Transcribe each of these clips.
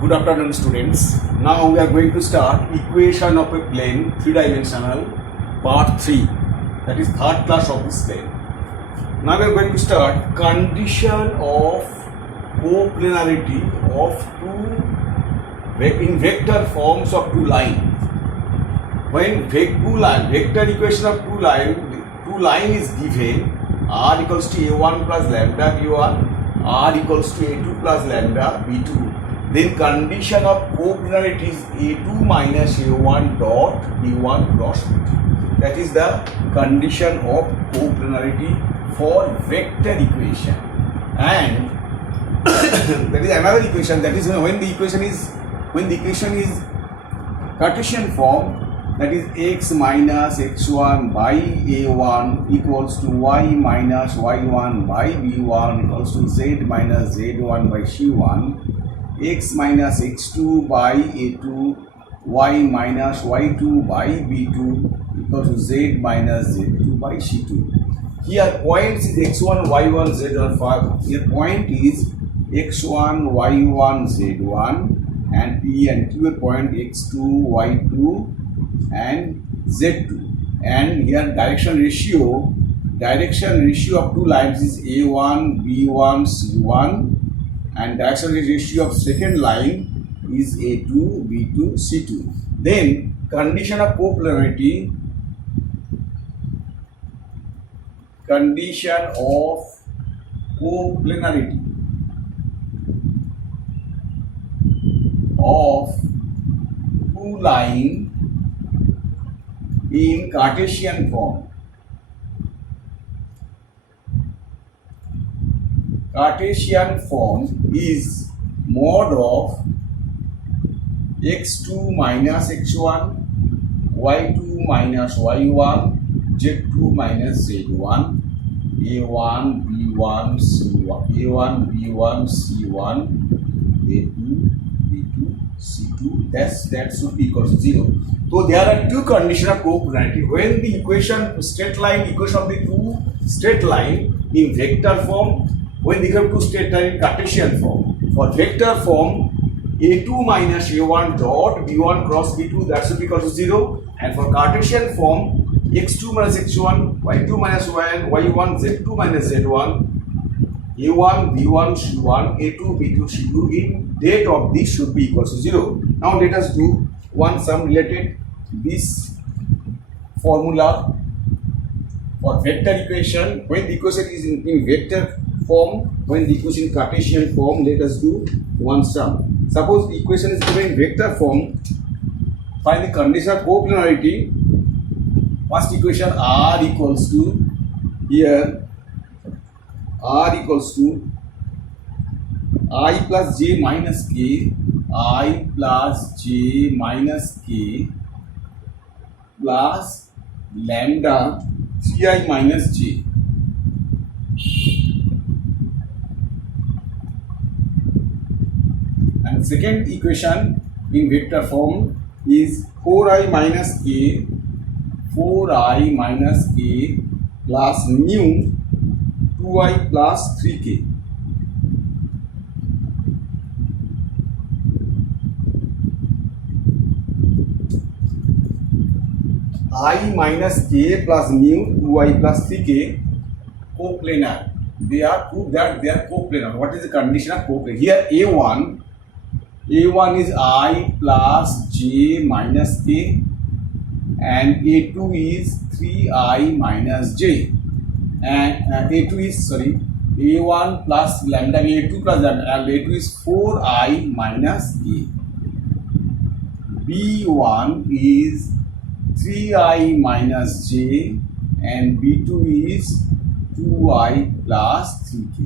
Good afternoon, students. Now we are going to start equation of a plane, three-dimensional, part 3. That is third class of this plane. Now we are going to start condition of coplanarity of in vector forms of two lines. When vector equation of two line is given, r equals to a1 plus lambda b1, r equals to a2 plus lambda b2. Then condition of coplanarity is a2 minus a1 dot b1 cross b2. That is the condition of coplanarity for vector equation. And there is another equation, that is when the equation is Cartesian form, that is x minus x1 by a1 equals to y minus y1 by b1 equals to z minus z1 by c1, x minus x2 by a2, y minus y2 by b2 equals to z minus z2 by c2. Here points is x1, y1, z1. Here point is x1, y1, z1 and p and q point x2, y2 and z2. And here direction ratio of two lines is a1, b1, c1. And direction ratio of second line is A2, B2, C2. Then condition of coplanarity of two line in Cartesian form. Cartesian form is mod of x2 minus x1, y2 minus y1, z2 minus z1, a1, b1, c1, a1, b1, c1, a2, b2, c2. That should be equal to 0. So there are two conditions of coplanarity. When the equation of the two straight line in vector form, when they come to straight line in Cartesian form. For vector form, a2 minus a1 dot b1 cross b2, that should be equal to 0. And for Cartesian form, x2 minus x1, y2 minus y1, y1, z2 minus z1, a1, b1, c1, a2, b2, c2, in date of this should be equal to 0. Now let us do one sum related this formula for vector equation. When the equation is in vector form, when the equation in Cartesian form, let us do one sum. Suppose the equation is given in vector form, find the condition of coplanarity. First equation, r equals to, here r equals to I plus j minus k, I plus j minus k plus lambda 3i minus j. And second equation in vector form is 4i minus k plus mu 2i plus 3k. I minus k plus mu 2i plus 3k coplanar. They are coplanar. What is the condition of coplanar? Here A1 is I plus j minus k and A2 is 3i minus j, and A1 plus lambda, A2 plus lambda, and A2 is 4i minus k. B1 is 3i minus j and B2 is 2i plus 3k.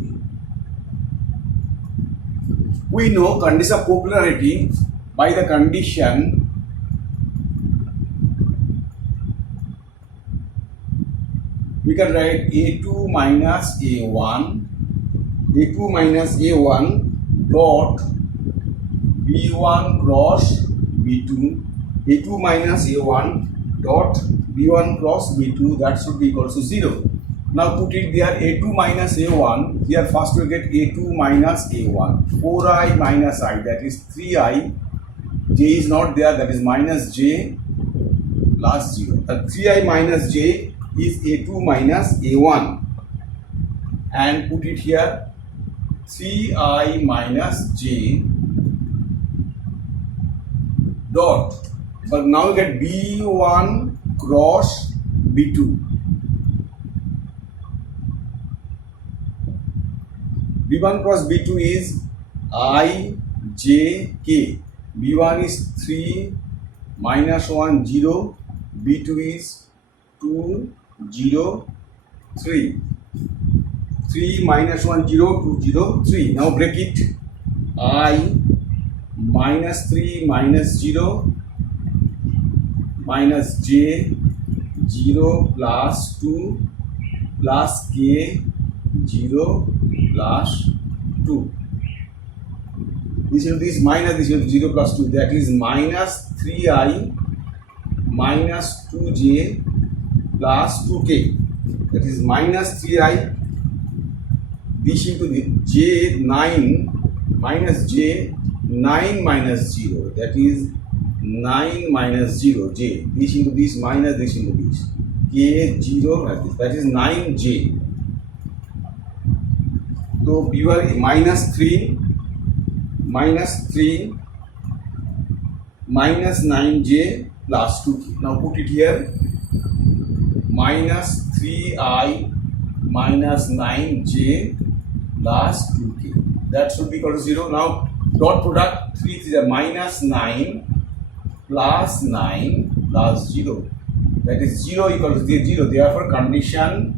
We know condition of coplanarity by the condition we can write a2 minus a1 dot b1 cross b2, a2 minus a1 dot b1 cross b2, that should be equal to 0. Now put it there a2 minus a1. Here first we get a2 minus a1. 4i minus I, that is 3i. J is not there, that is minus j plus 0. 3i minus j is a2 minus a1. And put it here 3i minus j dot. But now we get b1 cross b2. b1 cross b2 is I, j, k. b1 is 3 minus 1 0, b2 is 2 0 3. 3 minus 1 0 2 0 3. Now break it. I minus 3 minus 0 minus j 0 plus 2 plus k 0 plus 2. This is this minus this is 0 plus 2, that is minus 3i minus 2j plus 2k, that is minus 3i. This into the j 9 minus j 9 minus 0, that is 9 minus 0 j. This into this minus this into this, k 0 as this, that is 9j. So b1 minus 3 minus 3 minus 9j plus 2k. Now put it here, minus 3i minus 9j plus 2k. That should be equal to 0. Now dot product 3 is a minus 9 plus 9 plus 0. That is 0 equal to 0. Therefore condition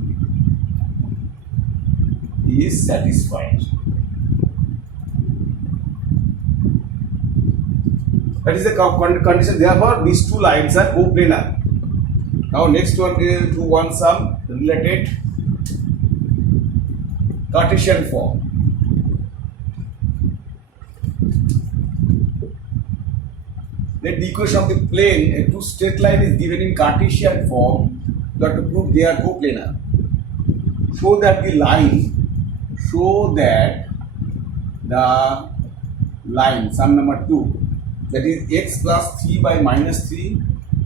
is satisfied. That is the condition. Therefore these two lines are coplanar. Now next one is to one some related Cartesian form. Let the equation of the plane, a two straight line is given in Cartesian form. You have to prove they are coplanar. Show that the line, sum number 2, that is x plus 3 by minus 3,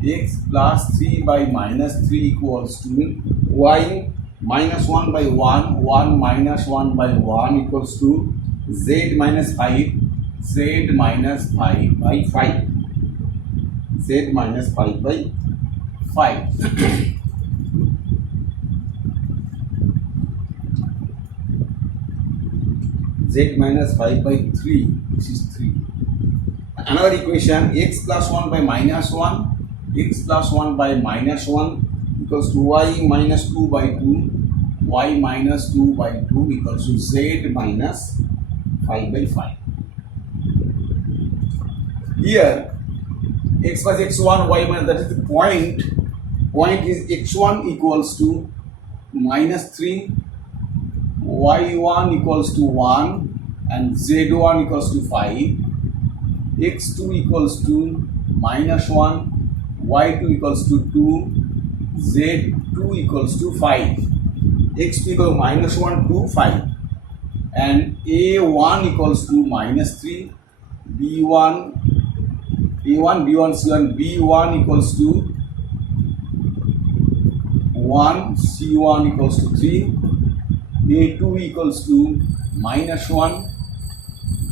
x plus 3 by minus 3 equals to y minus 1 by 1, 1 minus 1 by 1 equals to z minus 5, z minus 5 by 5, z minus 5 by 5. Z minus 5 by 3, this is 3. Another equation, x plus 1 by minus 1, x plus 1 by minus 1 equals to y minus 2 by 2, y minus 2 by 2 equals to z minus 5 by 5. Here, x plus x1, y minus, that is the point. Point is x1 equals to minus 3, y1 equals to 1 and z1 equals to 5, x2 equals to minus 1, y2 equals to 2, z2 equals to 5, x2 equals minus 1 to 5, and a1 equals to minus 3, b1, a1, b1, c1, b1 equals to 1, c1 equals to 3, a2 equals to minus 1,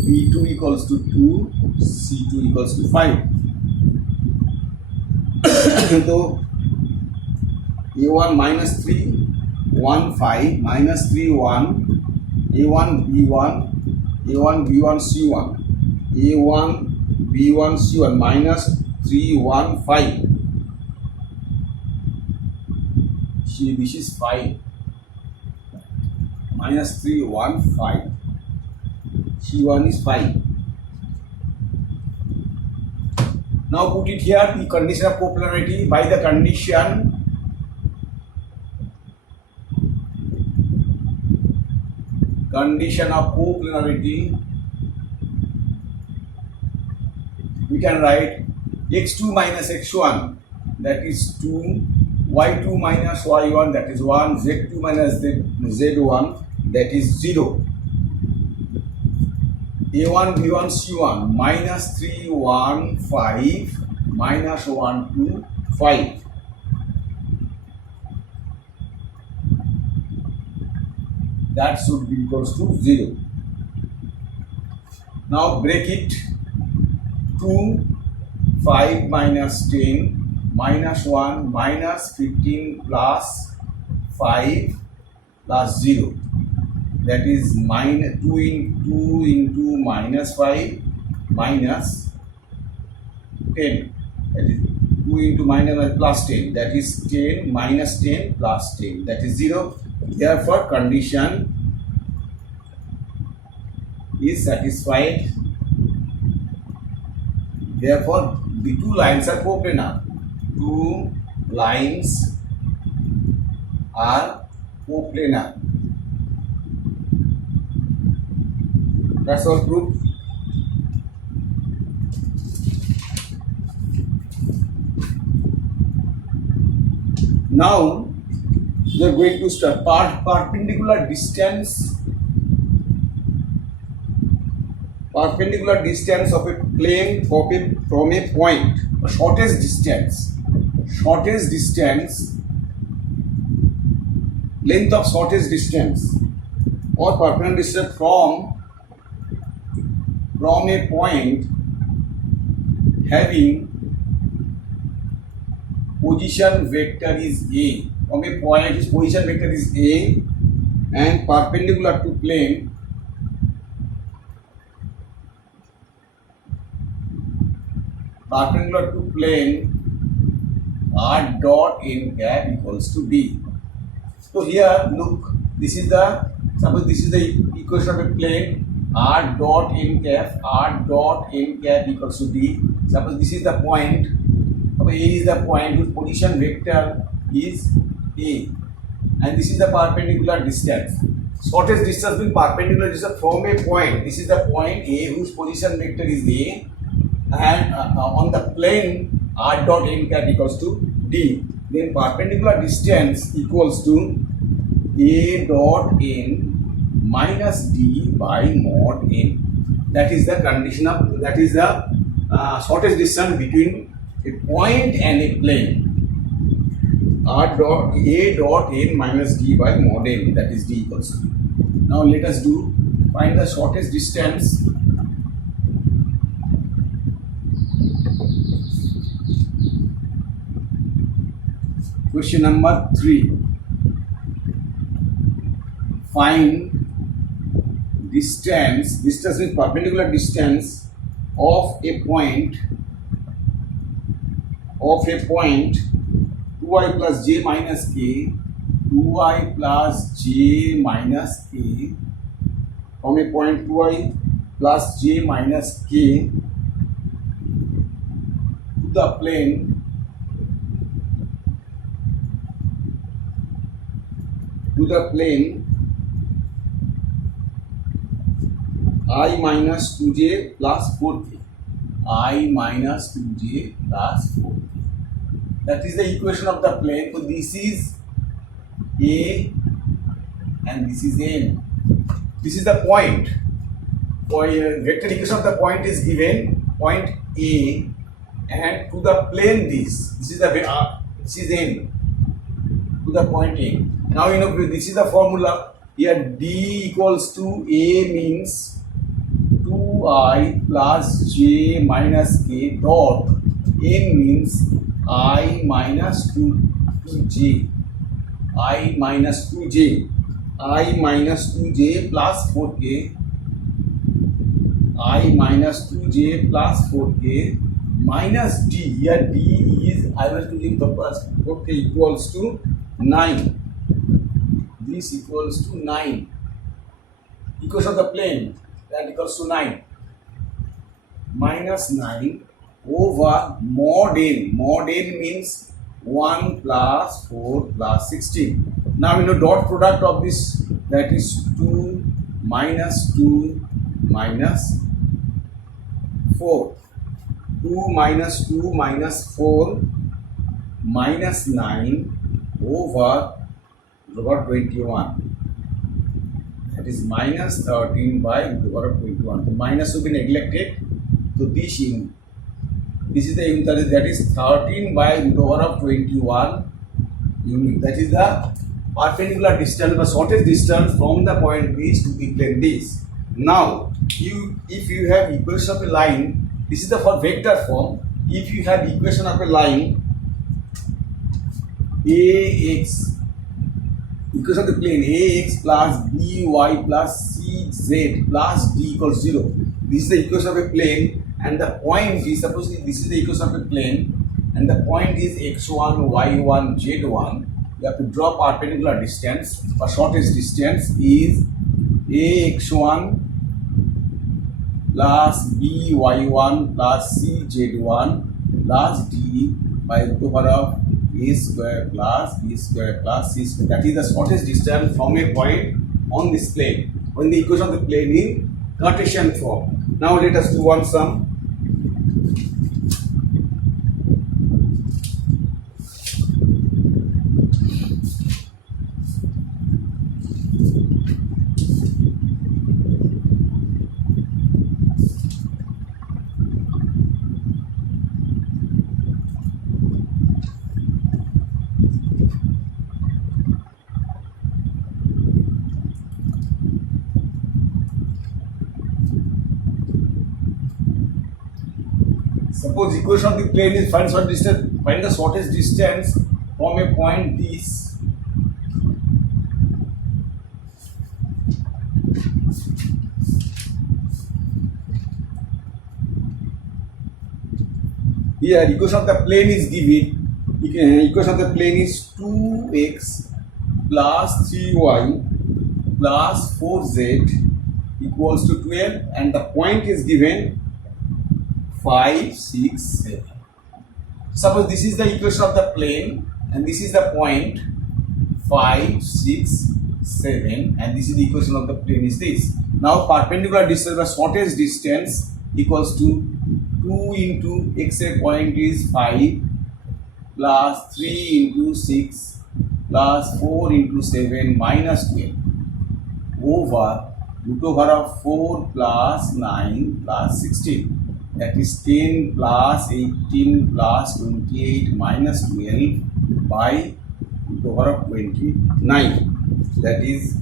b2 equals to 2, c2 equals to 5. So a1 minus 3, 1, 5, minus 3, 1, a1, b1, a1, b1, c1, a1, b1, c1, minus 3, 1, 5. See, this is 5. Minus 3, 1, 5. C1 is 5. Now put it here, the condition of copolarity. By the condition of copolarity, we can write x2 minus x1, that is 2, y2 minus y1, that is 1, z2 minus z1, that is 0. a1 b1 c1 minus 3 1 5 minus 1 2 5. That should be equals to 0. Now break it. 2 5 minus 10 minus 1 minus 15 plus 5 plus 0. That is minus 2 into minus 5 minus 10. That is 2 into minus plus 10. That is 10 minus 10 plus 10. That is 0. Therefore, condition is satisfied. Therefore, the two lines are coplanar. Two lines are coplanar. That's all proof. Now we are going to start perpendicular distance. Perpendicular distance of a plane from a point. Shortest distance. Shortest distance. Length of shortest distance or perpendicular distance from a point having position vector is A. From a point whose position vector is A and perpendicular to plane r dot n cap equals to D. So here look, this is the, suppose this is the equation of a plane r dot n cap equals to D. Suppose this is the point, suppose A is the point whose position vector is A and this is the perpendicular distance. Shortest distance means perpendicular distance from a point. This is the point A whose position vector is A and on the plane r dot n cap equals to D. Then perpendicular distance equals to A dot n minus D by mod n. That is the condition of, that is the shortest distance between a point and a plane. A dot n minus D by mod n, that is D equals to. Now let us find the shortest distance. Question number 3. Find distance is perpendicular distance of a point 2i plus j minus k, 2i plus j minus k from a point 2i plus j minus k to the plane I minus 2j plus 4k. I minus 2j plus 4k. That is the equation of the plane. So this is A and this is N. This is the point. For a vector equation of the point is given point A and to the plane this is the this is N to the point A. Now you know this is the formula. Here D equals to A means 2i plus j minus k dot n means I minus 2j. I minus 2j. I minus 2j plus 4k. I minus 2j plus 4k minus d. Here d is, I was using the plus 4k equals to 9. This equals to 9. Equation of the plane, that equals to 9. Minus 9 over mod n. Mod n means 1 plus 4 plus 16. Now you know dot product of this, that is 2 minus 2 minus 4. 2 minus 2 minus 4 minus 9 over root over 21. That is minus 13 by root over 21. The minus will be neglected. So this is the unit, that is 13 by root over of 21 unit. That is the perpendicular distance, the shortest distance from the point B to the plane this. Now, if you have equation of a line, this is the for vector form. If you have equation of a line AX, equation of the plane AX plus BY plus CZ plus D equals 0. This is the equation of a plane, and the point is, suppose this is the equation of a plane, and the point is x1, y1, z1. You have to draw perpendicular distance, or shortest distance is ax1 plus by1 plus cz1 plus d by root over of a square plus b square plus c square. That is the shortest distance from a point on this plane, when the equation of the plane in Cartesian form. Now let us do one sum. Suppose equation of the plane is find the shortest distance from a point this. Here equation of the plane is given. Equation of the plane is 2x plus 3y plus 4z equals to 12, and the point is given 5, 6, 7. Suppose this is the equation of the plane and this is the point 5, 6, 7, and this is the equation of the plane is this. Now perpendicular distance, the shortest distance equals to 2 into x-ray point is 5 plus 3 into 6 plus 4 into 7 minus 12 over root over of 4 plus 9 plus 16. That is 10 plus 18 plus 28 minus 12 by root over of 29. That is,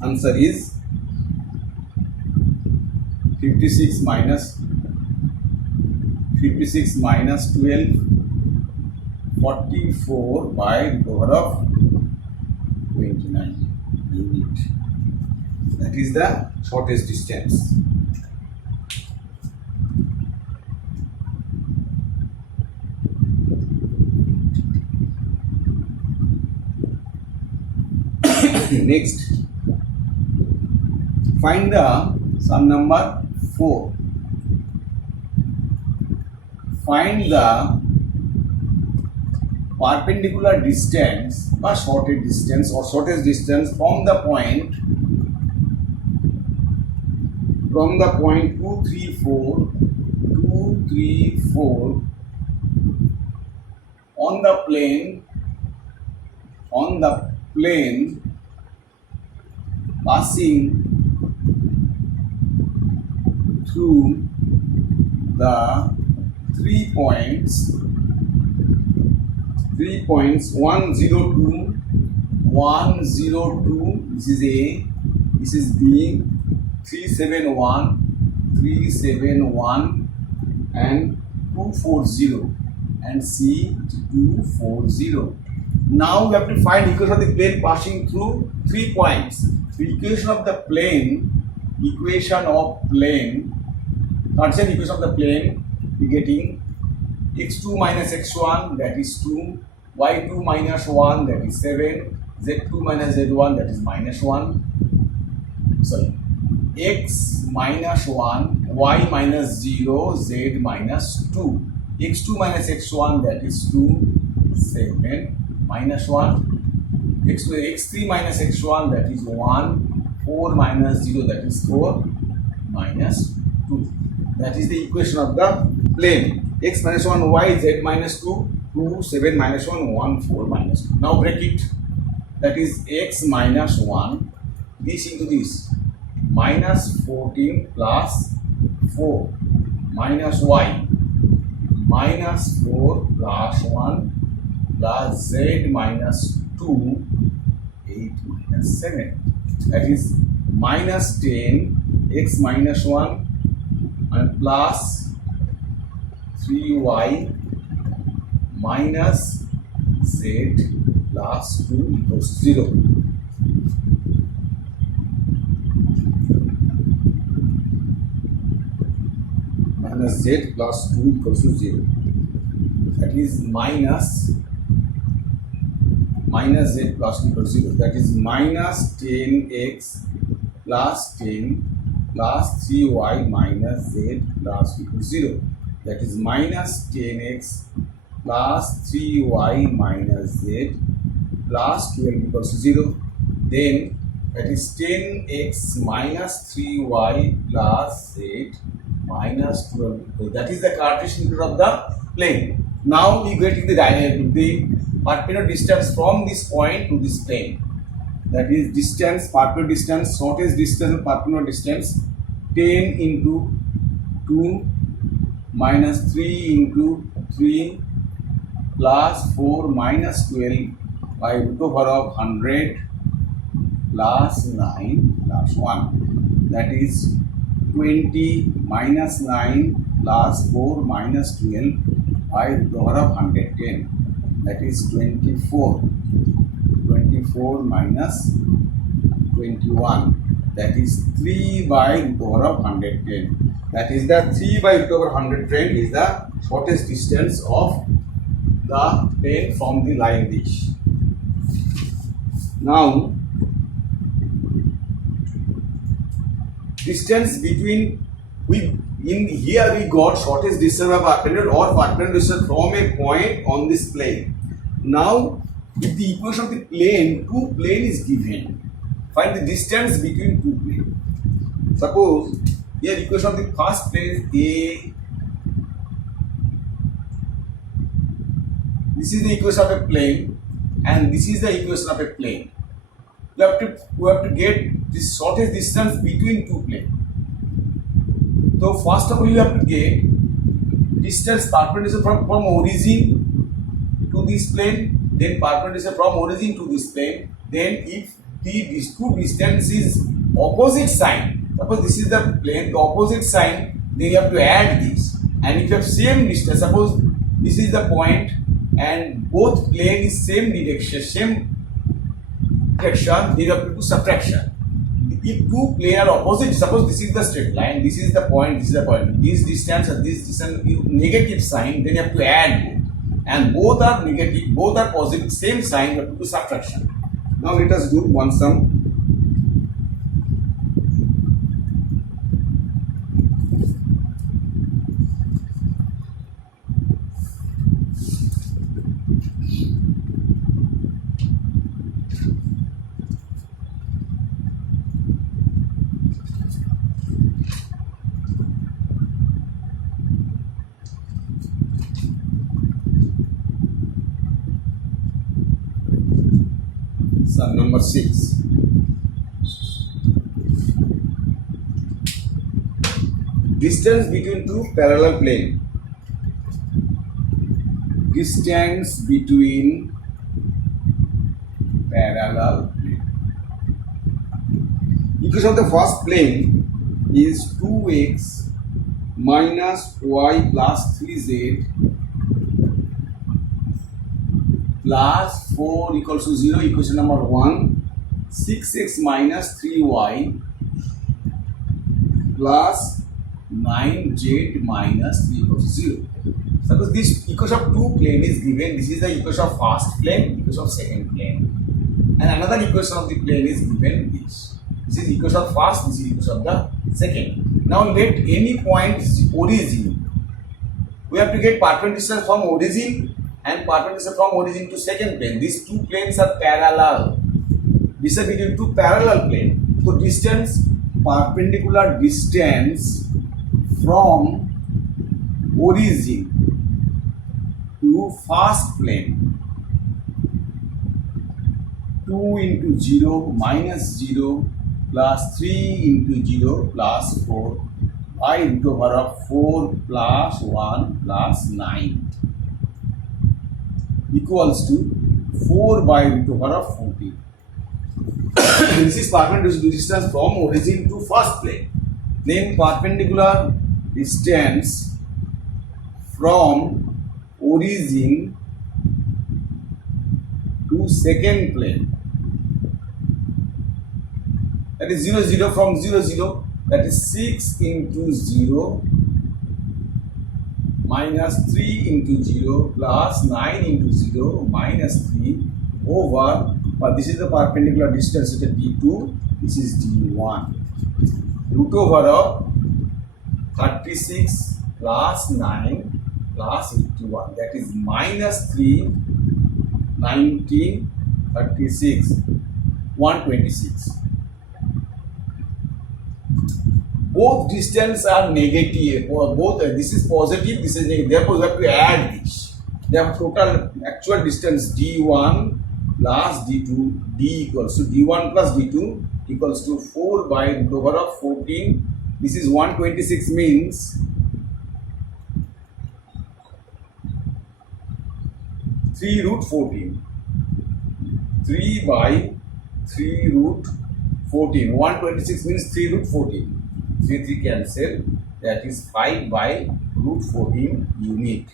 answer is 56 minus 12, 44 by root over of 29 unit. That is the shortest distance. Next, find the sum number 4. Find the perpendicular distance or shortest distance from the point 234 on the plane passing through the 3 points 102, this is A, this is B, 371 and 240, and C 240. Now we have to find equation of the plane passing through 3 points. So equation of the plane, Cartesian equation of the plane, we getting x2 minus x1, that is 2, y2 minus 1, that is 7, z2 minus z1, that is minus 1, sorry, x minus 1, y minus 0, z minus 2, x2 minus x1, that is 2, 7, minus 1, x3 minus x1, that is 1, 4 minus 0, that is 4, minus 2. That is the equation of the plane. X minus 1, y, z minus 2, 2, 7 minus 1, 1, 4 minus 2. Now break it. That is x minus 1, this into this. Minus 14 plus 4 minus y. Minus 4 plus 1 plus z minus 2, 8 minus 7. That is minus 10 x minus 1 and plus 3y minus z plus 2 equals 0. Minus z plus 2 equals to 0. That is minus z plus 2 equals 0. That is minus 10x plus 10 plus 3y minus z plus 2 equals 0. That is minus 10x plus 3y minus z plus 12 equals 0. Then that is 10x minus 3y plus z minus 12. That is the Cartesian integral of the plane. Now we get the perpendicular distance from this point to this plane. That is distance, perpendicular distance, shortest distance, perpendicular distance, 10 into 2 minus 3 into 3 plus 4 minus 12 by root over of 100 plus 9 plus 1. That is 20 minus 9 plus 4 minus 12 by root over of 110. That is 24. 24 minus 21. That is 3 by root over of 110. That is the 3 by root over 110 is the shortest distance of the plane from the line dish. Now, distance between here we got shortest distance of perpendicular or perpendicular distance from a point on this plane. Now, if the equation of the plane, two plane is given, find the distance between two planes. Suppose here equation of the first plane is A. This is the equation of a plane, and this is the equation of a plane. We have to get the shortest distance between two planes. So first of all, you have to get distance perpendicular from origin to this plane, then perpendicular from origin to this plane. Then if these two distance is opposite sign, suppose this is the plane, the opposite sign, then you have to add this. And if you have same distance, suppose this is the point and both plane is same direction, then you have to do subtraction. If two planes are opposite, suppose this is the straight line, this is the point, this is the point, this distance and this distance is negative sign, then you have to add both. And both are negative, both are positive, same sign, you have to do subtraction. Now let us do one sum. Sum number 6. Distance between two parallel planes. Distance between parallel planes. Equation of the first plane is 2x minus y plus 3z plus 4 equals to 0. Equation number 1, 6x minus 3y plus 9z minus 3 equals to 0. Suppose this equation of two plane is given. This is the equation of first plane, equation of second plane, and another equation of the plane is given this. This is equation of first, this is equation of the second. Now let any point origin, we have to get perpendicular distance from origin and perpendicular from origin to second plane. These two planes are parallel. This is between two parallel planes. So distance, perpendicular distance from origin to into first plane. 2 into 0 minus 0 plus 3 into 0 plus 4 by root over of 4 plus 1 plus 9 equals to 4 by root over of 14. This is perpendicular distance from origin to first plane. Then perpendicular distance from origin to second plane. That is 0, 0 from 0, 0. That is 6 into 0 minus 3 into 0 plus 9 into 0 minus 3 over, but this is the perpendicular distance, it is d2, this is d1. Root over of 36 plus 9 plus 81, that is minus 3, 19, 36, 126. Both distance are negative, or both this is positive, this is negative. Therefore, you have to add this. Therefore, total actual distance d1 plus d2, d equals to d1 plus d2 equals to 4 by root over of 14. This is 126 means 3 root 14. 3 by 3 root 14. 126 means 3 root 14. 3 cancel, that is 5 by root 14 unit.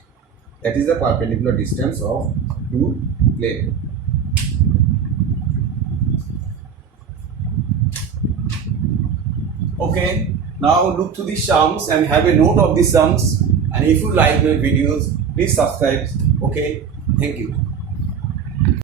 That is the perpendicular distance of two planes. Okay, now look to the sums and have a note of the sums, and if you like my videos, please subscribe. Okay, thank you.